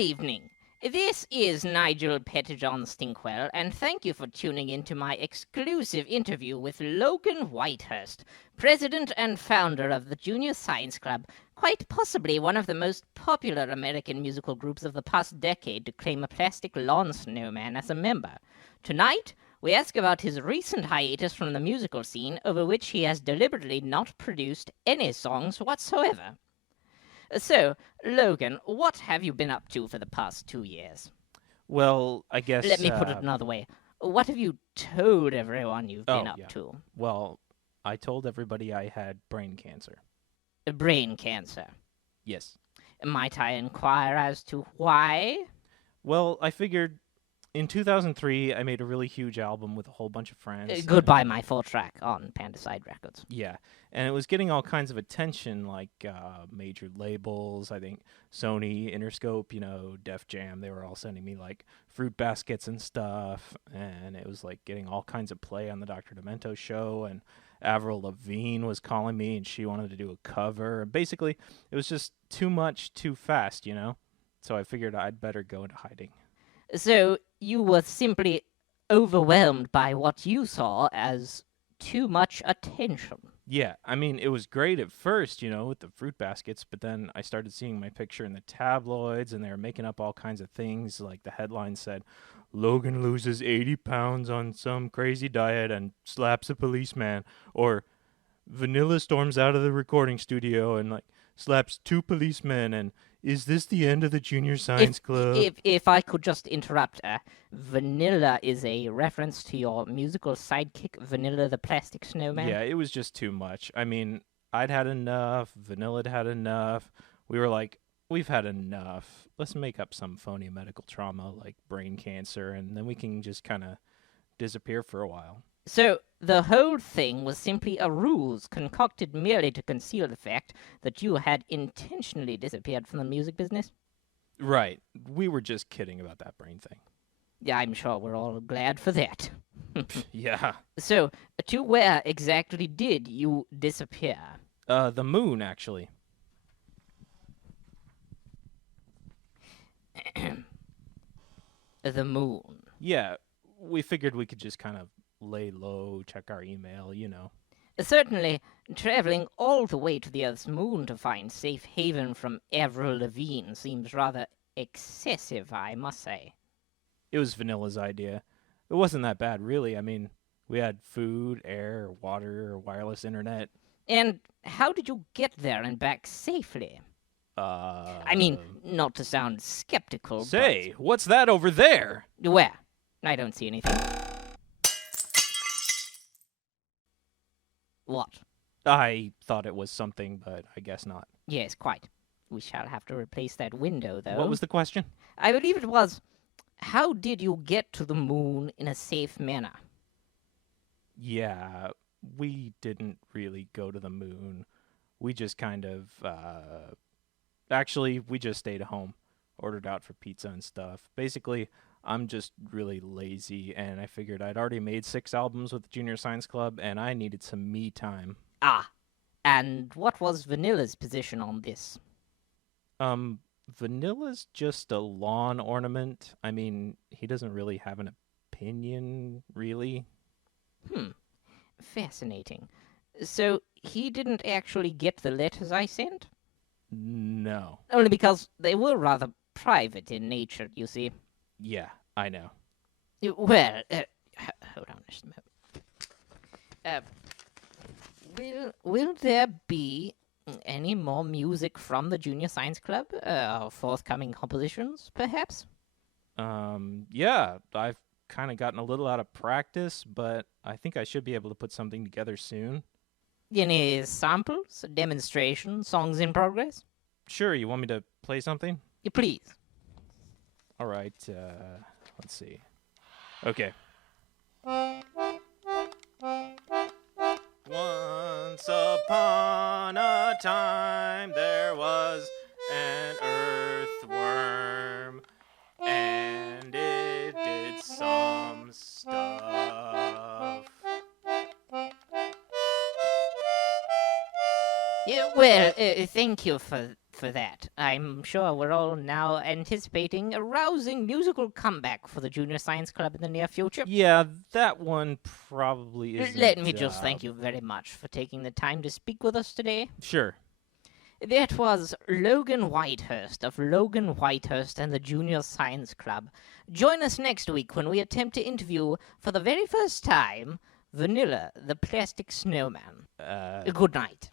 evening. This is Nigel Pettijohn Stinkwell, and thank you for tuning in to my exclusive interview with Logan Whitehurst, president and founder of the Junior Science Club, quite possibly one of the most popular American musical groups of the past decade to claim a plastic lawn snowman as a member. Tonight, we ask about his recent hiatus from the musical scene, over which he has deliberately not produced any songs whatsoever. So, Logan, what have you been up to for the past 2 years? Well, I guess. Let me put it another way. What have you told everyone you've been up to? Well, I told everybody I had brain cancer. Brain cancer. Yes. Might I inquire as to why? Well, I figured in 2003 I made a really huge album with a whole bunch of friends. Goodbye, my 4-track on Pandicide Records. Yeah, and it was getting all kinds of attention, like major labels. I think Sony, Interscope, Def Jam. They were all sending me like fruit baskets and stuff, and it was like getting all kinds of play on the Dr. Demento show. And Avril Lavigne was calling me, and she wanted to do a cover. And basically, it was just too much, too fast, So I figured I'd better go into hiding. So you were simply overwhelmed by what you saw as too much attention. Yeah, I mean, it was great at first, with the fruit baskets, but then I started seeing my picture in the tabloids, and they were making up all kinds of things. Like the headline said, Logan loses 80 pounds on some crazy diet and slaps a policeman, or Vanilla storms out of the recording studio and like slaps 2 policemen, and is this the end of the Junior Science Club? If I could just interrupt, Vanilla is a reference to your musical sidekick, Vanilla the Plastic Snowman? Yeah, it was just too much. I mean, I'd had enough, Vanilla'd had enough. We were like, we've had enough. Let's make up some phony medical trauma like brain cancer, and then we can just kind of disappear for a while. So the whole thing was simply a ruse concocted merely to conceal the fact that you had intentionally disappeared from the music business? Right. We were just kidding about that brain thing. Yeah, I'm sure we're all glad for that. Yeah. So, to where exactly did you disappear? The moon, actually. The moon. Yeah, we figured we could just kind of lay low, check our email, Certainly, traveling all the way to the Earth's moon to find safe haven from Avril Lavigne seems rather excessive, I must say. It was Vanilla's idea. It wasn't that bad, really. I mean, we had food, air, water, wireless internet. And how did you get there and back safely? I mean, not to sound skeptical, Say, what's that over there? Where? I don't see anything. What? I thought it was something, but I guess not. Yes, quite. We shall have to replace that window, though. What was the question? I believe it was, how did you get to the moon in a safe manner? Yeah, we didn't really go to the moon. We just kind of, actually, we just stayed at home, ordered out for pizza and stuff. Basically, I'm just really lazy, and I figured I'd already made 6 albums with the Junior Science Club, and I needed some me time. Ah, and what was Vanilla's position on this? Vanilla's just a lawn ornament. I mean, he doesn't really have an opinion, really. Fascinating. So, he didn't actually get the letters I sent? No. Only because they were rather private in nature, you see. Yeah, I know. Well, hold on just a moment. Will there be any more music from the Junior Science Club? Forthcoming compositions, perhaps? Yeah, I've kind of gotten a little out of practice, but I think I should be able to put something together soon. Any samples, demonstrations, songs in progress? Sure, you want me to play something? Please. All right, let's see. Okay. Once upon a time there was an earthworm, and it did some stuff. Well, thank you for for that. I'm sure we're all now anticipating a rousing musical comeback for the Junior Science Club in the near future. Yeah, that one probably isn't. Let me just thank you very much for taking the time to speak with us today. Sure. That was Logan Whitehurst of Logan Whitehurst and the Junior Science Club. Join us next week when we attempt to interview, for the very first time, Vanilla, the plastic snowman. Good night.